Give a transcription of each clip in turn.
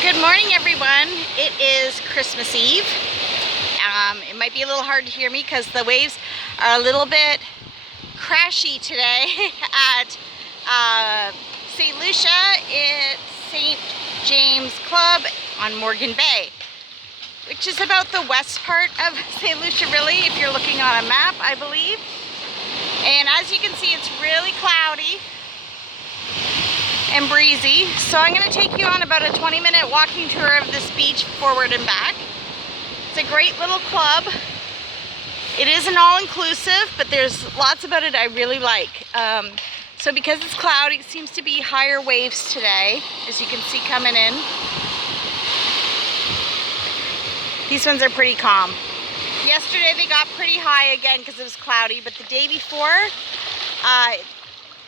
Good morning, everyone. It is Christmas Eve. It might be a little hard to hear me because the waves are a little bit crashy today at St. Lucia at St. James Club on Morgan Bay, which is about the west part of St. Lucia, really, if you're looking on a map, I believe. And as you can see, it's really cloudy and breezy. So I'm going to take you on about a 20-minute walking tour of this beach forward and back. It's a great little club. It is an all-inclusive, but there's lots about it I really like. So because it's cloudy, it seems to be higher waves today, as you can see coming in. These ones are pretty calm. Yesterday they got pretty high again because it was cloudy, but the day before,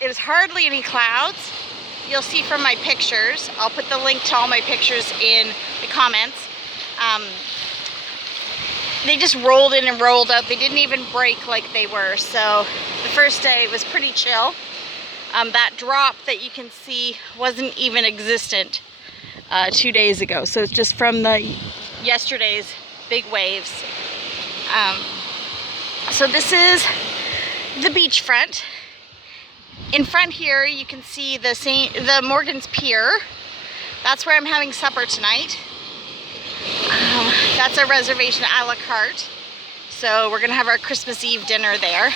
it was hardly any clouds. You'll see from my pictures. I'll put the link to all my pictures in the comments. They just rolled in and rolled out. They didn't even break like they were. So the first day it was pretty chill. That drop that you can see wasn't even existent 2 days ago. So it's just from the yesterday's big waves. So this is the beachfront. In front here, you can see the Morgan's Pier. That's where I'm having supper tonight. That's a reservation a la carte. So we're gonna have our Christmas Eve dinner there.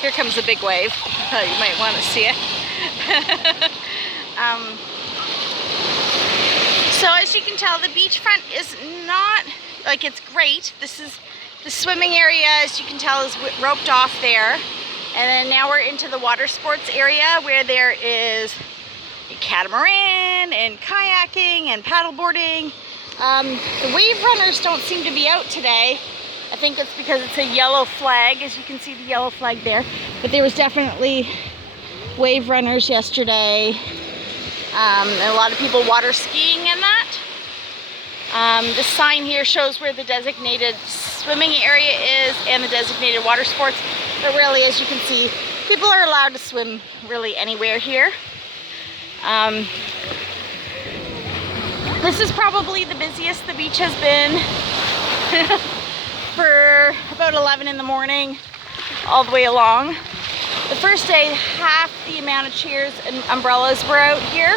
Here comes a big wave. You might want to see it. So as you can tell, the beachfront is not, like, it's great. This is the swimming area, as you can tell, is roped off there. And then now we're into the water sports area where there is a catamaran and kayaking and paddleboarding. The wave runners don't seem to be out today. I think it's because it's a yellow flag, as you can see the yellow flag there. But there was definitely wave runners yesterday. And a lot of people water skiing in that. The sign here shows where the designated swimming area is and the designated water sports. But really, as you can see, people are allowed to swim really anywhere here. This is probably the busiest the beach has been for about 11 in the morning all the way along. The first day, half the amount of chairs and umbrellas were out here.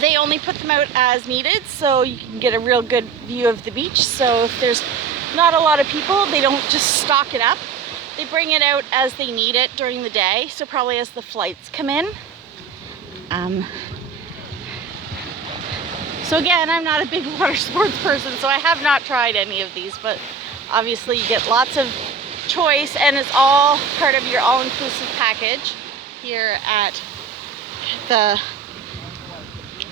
They only put them out as needed, so you can get a real good view of the beach. So if there's not a lot of people, they don't just stock it up. They bring it out as they need it during the day, so probably as the flights come in. So again, I'm not a big water sports person, so I have not tried any of these, but obviously you get lots of choice, and it's all part of your all-inclusive package here at the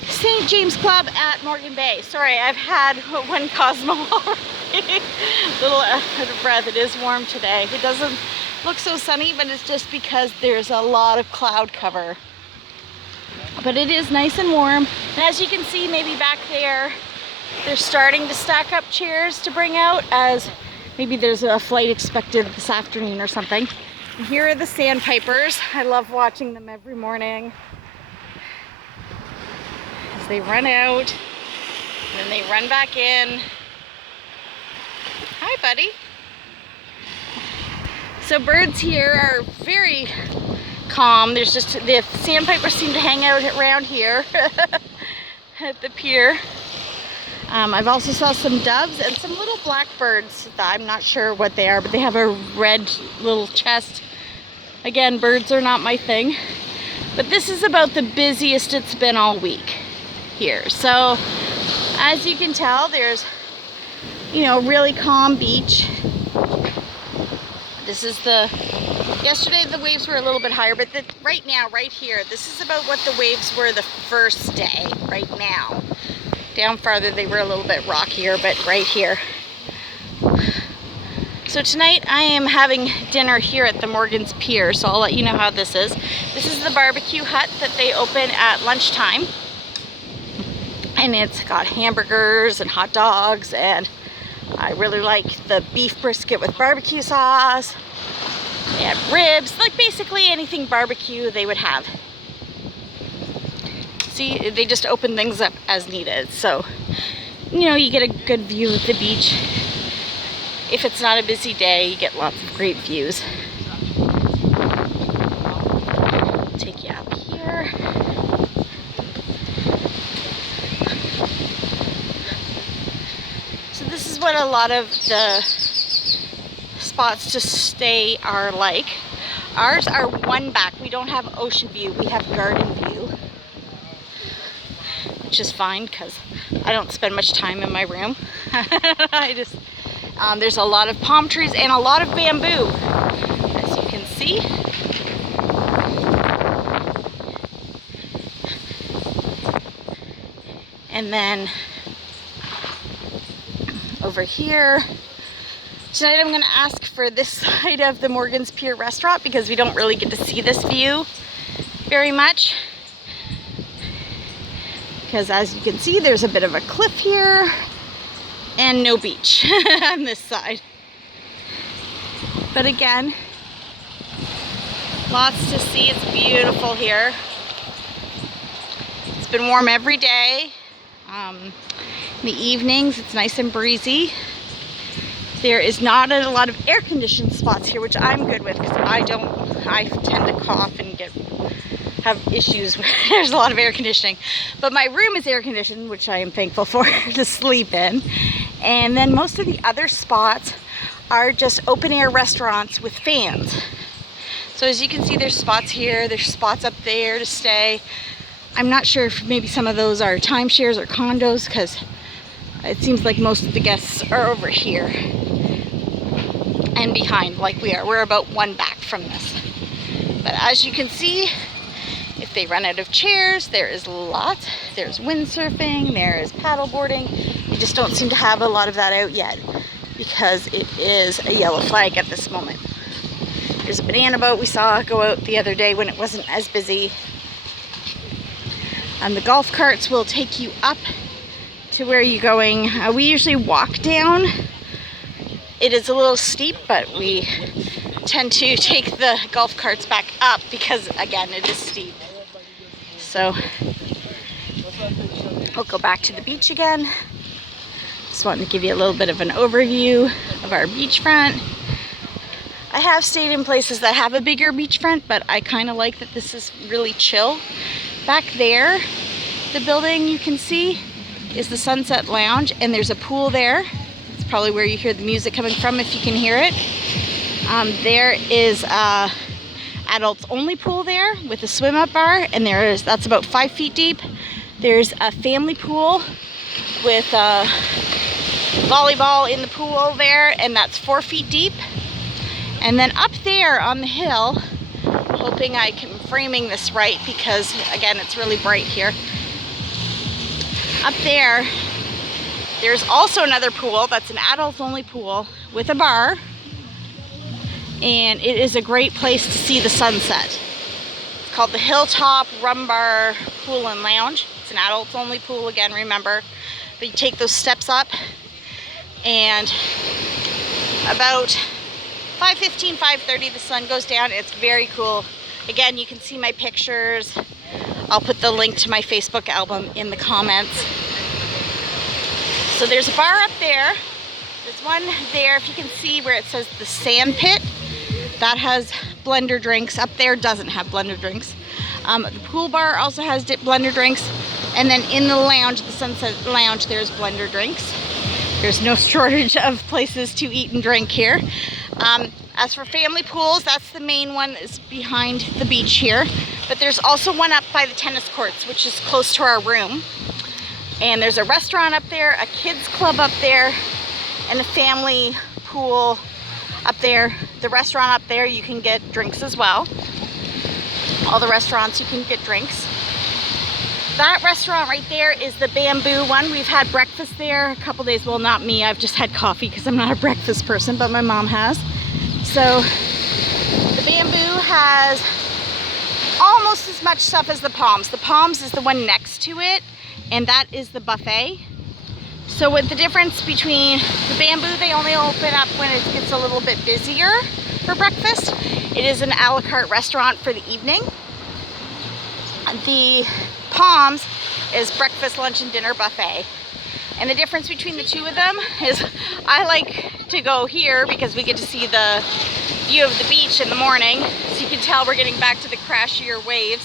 St. James Club at Morgan Bay. Sorry, I've had one Cosmo already. Little out of breath. It is warm today. It doesn't look so sunny, but it's just because there's a lot of cloud cover. But it is nice and warm. And as you can see, maybe back there, they're starting to stack up chairs to bring out, as maybe there's a flight expected this afternoon or something. And here are the sandpipers. I love watching them every morning. They run out, and then they run back in. Hi, buddy. So birds here are very calm. There's just, the sandpipers seem to hang out around here at the pier. I've also saw some doves and some little blackbirds. I'm not sure what they are, but they have a red little chest. Again, birds are not my thing. But this is about the busiest it's been all week here. So as you can tell, there's, really calm beach. This is yesterday the waves were a little bit higher, but right now, right here, this is about what the waves were the first day, right now. Down farther they were a little bit rockier, but right here. So tonight I am having dinner here at the Morgan's Pier, so I'll let you know how this is. This is the barbecue hut that they open at lunchtime. And it's got hamburgers and hot dogs, and I really like the beef brisket with barbecue sauce. They have ribs, like basically anything barbecue they would have. See, they just open things up as needed. So, you know, you get a good view of the beach. If it's not a busy day, you get lots of great views. I'll take you up here. So this is what a lot of the spots to stay are like. Ours are one back. We don't have ocean view, we have garden view, which is fine because I don't spend much time in my room. There's a lot of palm trees and a lot of bamboo, as you can see. And then over here, tonight I'm going to ask for this side of the Morgan's Pier restaurant because we don't really get to see this view very much. Because as you can see, there's a bit of a cliff here and no beach on this side. But again, lots to see. It's beautiful here. It's been warm every day. In the evenings, it's nice and breezy. There is not a lot of air-conditioned spots here, which I'm good with because I tend to cough and have issues where there's a lot of air conditioning. But my room is air-conditioned, which I am thankful for to sleep in. And then most of the other spots are just open-air restaurants with fans. So as you can see, there's spots here, there's spots up there to stay. I'm not sure if maybe some of those are timeshares or condos because it seems like most of the guests are over here and behind like we are. We're about one back from this. But as you can see, if they run out of chairs, there is lots. There's windsurfing, there is paddleboarding. We just don't seem to have a lot of that out yet because it is a yellow flag at this moment. There's a banana boat we saw go out the other day when it wasn't as busy. And the golf carts will take you up to where you're going. We usually walk down. It is a little steep, but we tend to take the golf carts back up because, again, it is steep. So we'll go back to the beach again. Just wanted to give you a little bit of an overview of our beachfront. I have stayed in places that have a bigger beachfront, but I kind of like that this is really chill. Back there, the building you can see is the Sunset Lounge, and there's a pool there. It's probably where you hear the music coming from if you can hear it. There is a adults only pool there with a swim up bar, and that's about 5 feet deep. There's a family pool with a volleyball in the pool there, and that's 4 feet deep. And then up there on the hill, hoping I can framing this right because again it's really bright here. Up there, there's also another pool that's an adults only pool with a bar, and it is a great place to see the sunset. It's called the Hilltop Rum Bar Pool and Lounge. It's an adults only pool again, remember, but you take those steps up and about 5:15, 5:30 the sun goes down. It's very cool. Again, you can see my pictures. I'll put the link to my Facebook album in the comments. So there's a bar up there. There's one there, if you can see where it says the Sand Pit. That has blender drinks. Up there doesn't have blender drinks. The pool bar also has blender drinks. And then in the lounge, the Sunset Lounge, there's blender drinks. There's no shortage of places to eat and drink here. As for family pools, that's the main one is behind the beach here. But there's also one up by the tennis courts, which is close to our room. And there's a restaurant up there, a kids club up there, and a family pool up there. The restaurant up there, you can get drinks as well. All the restaurants, you can get drinks. That restaurant right there is the Bamboo one. We've had breakfast there a couple days. Well, not me. I've just had coffee because I'm not a breakfast person, but my mom has. So the Bamboo has almost as much stuff as the Palms. The Palms is the one next to it, and that is the buffet. So with the difference between the Bamboo, they only open up when it gets a little bit busier for breakfast. It is an a la carte restaurant for the evening. The Palms is breakfast, lunch, and dinner buffet. And the difference between the two of them is I like to go here because we get to see the view of the beach in the morning. So you can tell we're getting back to the crashier waves.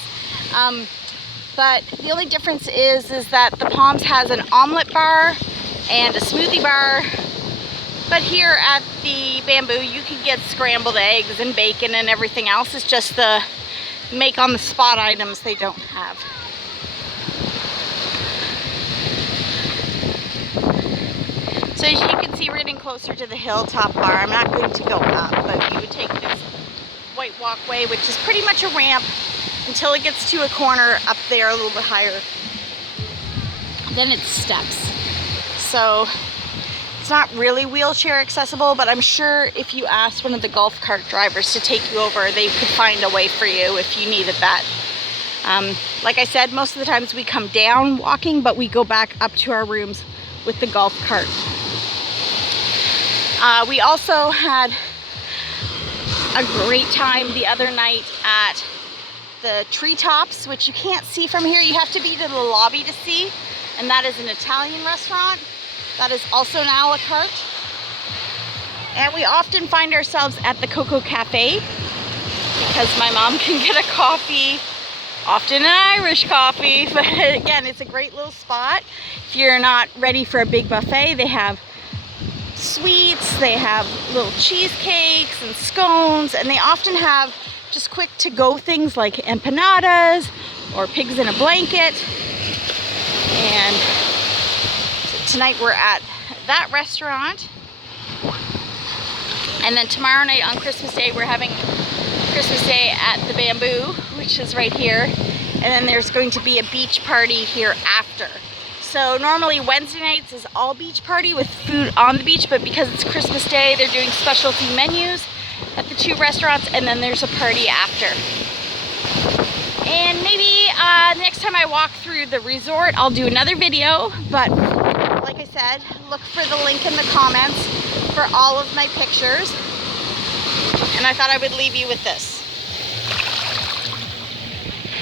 But the only difference is that the Palms has an omelet bar and a smoothie bar. But here at the Bamboo, you can get scrambled eggs and bacon and everything else. It's just the make on the spot items they don't have. So as you can see, we're getting closer to the hilltop bar. I'm not going to go up, but we would take this white walkway, which is pretty much a ramp, until it gets to a corner up there a little bit higher. Then it's steps. So it's not really wheelchair accessible, but I'm sure if you asked one of the golf cart drivers to take you over, they could find a way for you if you needed that. Like I said, most of the times we come down walking, but we go back up to our rooms with the golf cart. We also had a great time the other night at the Treetops, which you can't see from here. You have to be to the lobby to see, and that is an Italian restaurant that is also an a la carte. And we often find ourselves at the Coco Cafe because my mom can get a coffee, often an Irish coffee, but again, it's a great little spot. If you're not ready for a big buffet, they have sweets, they have little cheesecakes and scones, and they often have just quick to-go things like empanadas or pigs in a blanket. And so tonight we're at that restaurant. And then tomorrow night on Christmas Day, we're having Christmas Day at the Bamboo, which is right here. And then there's going to be a beach party here after. So normally Wednesday nights is all beach party with food on the beach, but because it's Christmas Day, they're doing specialty menus at the two restaurants, and then there's a party after. And maybe next time I walk through the resort, I'll do another video, but like I said, look for the link in the comments for all of my pictures. And I thought I would leave you with this.